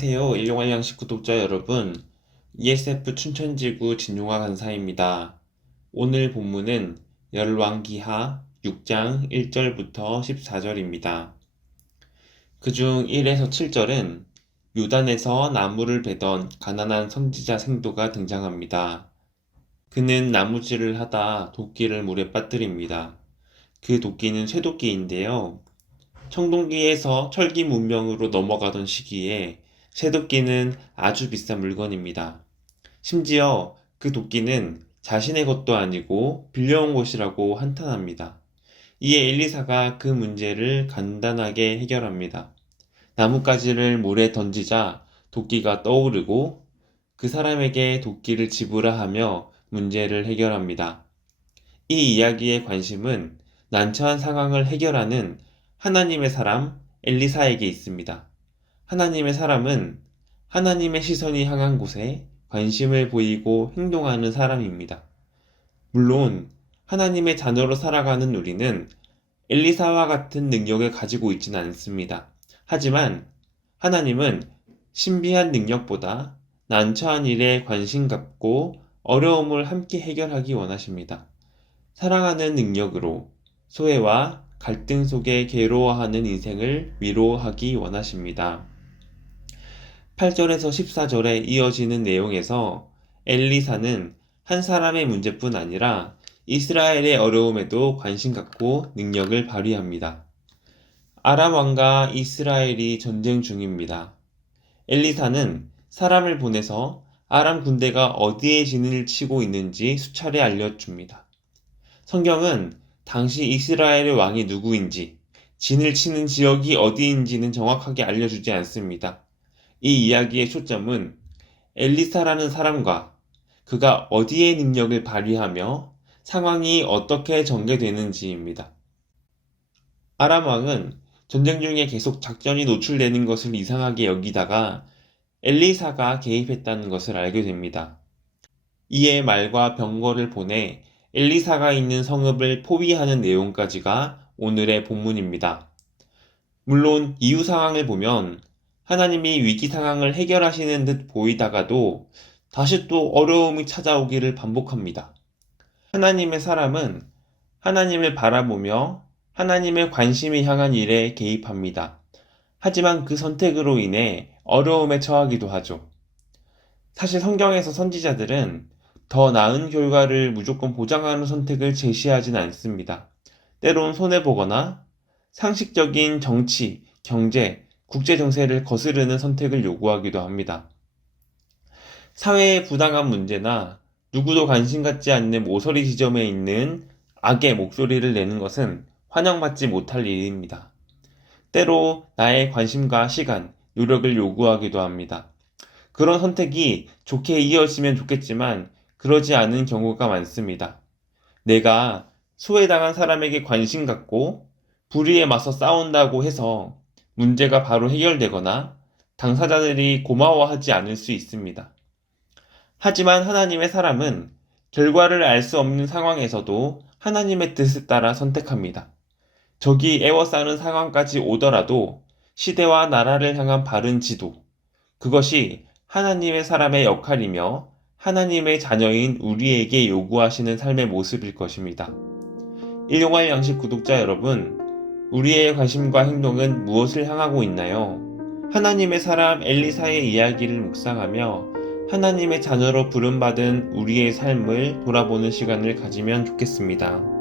안녕하세요. 일용할 양식 구독자 여러분. ESF 춘천지구 진용화 간사입니다. 오늘 본문은 열왕기하 6장 1절부터 14절입니다. 그중 1에서 7절은 요단에서 나무를 베던 가난한 선지자 생도가 등장합니다. 그는 나무질을 하다 도끼를 물에 빠뜨립니다. 그 도끼는 쇠도끼인데요. 청동기에서 철기 문명으로 넘어가던 시기에 쇠도끼는 아주 비싼 물건입니다. 심지어 그 도끼는 자신의 것도 아니고 빌려온 것이라고 한탄합니다. 이에 엘리사가 그 문제를 간단하게 해결합니다. 나뭇가지를 물에 던지자 도끼가 떠오르고 그 사람에게 도끼를 지불하 하며 문제를 해결합니다. 이 이야기의 관심은 난처한 상황을 해결하는 하나님의 사람 엘리사에게 있습니다. 하나님의 사람은 하나님의 시선이 향한 곳에 관심을 보이고 행동하는 사람입니다. 물론 하나님의 자녀로 살아가는 우리는 엘리사와 같은 능력을 가지고 있지는 않습니다. 하지만 하나님은 신비한 능력보다 난처한 일에 관심 갖고 어려움을 함께 해결하기 원하십니다. 사랑하는 능력으로 소외와 갈등 속에 괴로워하는 인생을 위로하기 원하십니다. 8절에서 14절에 이어지는 내용에서 엘리사는 한 사람의 문제뿐 아니라 이스라엘의 어려움에도 관심 갖고 능력을 발휘합니다. 아람 왕과 이스라엘이 전쟁 중입니다. 엘리사는 사람을 보내서 아람 군대가 어디에 진을 치고 있는지 수차례 알려줍니다. 성경은 당시 이스라엘의 왕이 누구인지, 진을 치는 지역이 어디인지는 정확하게 알려주지 않습니다. 이 이야기의 초점은 엘리사라는 사람과 그가 어디에 능력을 발휘하며 상황이 어떻게 전개되는지입니다. 아람 왕은 전쟁 중에 계속 작전이 노출되는 것을 이상하게 여기다가 엘리사가 개입했다는 것을 알게 됩니다. 이에 말과 병거를 보내 엘리사가 있는 성읍을 포위하는 내용까지가 오늘의 본문입니다. 물론 이후 상황을 보면 하나님이 위기 상황을 해결하시는 듯 보이다가도 다시 또 어려움이 찾아오기를 반복합니다. 하나님의 사람은 하나님을 바라보며 하나님의 관심이 향한 일에 개입합니다. 하지만 그 선택으로 인해 어려움에 처하기도 하죠. 사실 성경에서 선지자들은 더 나은 결과를 무조건 보장하는 선택을 제시하진 않습니다. 때론 손해보거나 상식적인 정치, 경제, 국제 정세를 거스르는 선택을 요구하기도 합니다. 사회의 부당한 문제나 누구도 관심 갖지 않는 모서리 지점에 있는 악의 목소리를 내는 것은 환영받지 못할 일입니다. 때로 나의 관심과 시간, 노력을 요구하기도 합니다. 그런 선택이 좋게 이어지면 좋겠지만 그러지 않은 경우가 많습니다. 내가 소외당한 사람에게 관심 갖고 불의에 맞서 싸운다고 해서 문제가 바로 해결되거나 당사자들이 고마워하지 않을 수 있습니다. 하지만 하나님의 사람은 결과를 알 수 없는 상황에서도 하나님의 뜻에 따라 선택합니다. 적이 애워싸는 상황까지 오더라도 시대와 나라를 향한 바른 지도, 그것이 하나님의 사람의 역할이며 하나님의 자녀인 우리에게 요구하시는 삶의 모습일 것입니다. 일용할 양식 구독자 여러분, 우리의 관심과 행동은 무엇을 향하고 있나요? 하나님의 사람 엘리사의 이야기를 묵상하며 하나님의 자녀로 부름받은 우리의 삶을 돌아보는 시간을 가지면 좋겠습니다.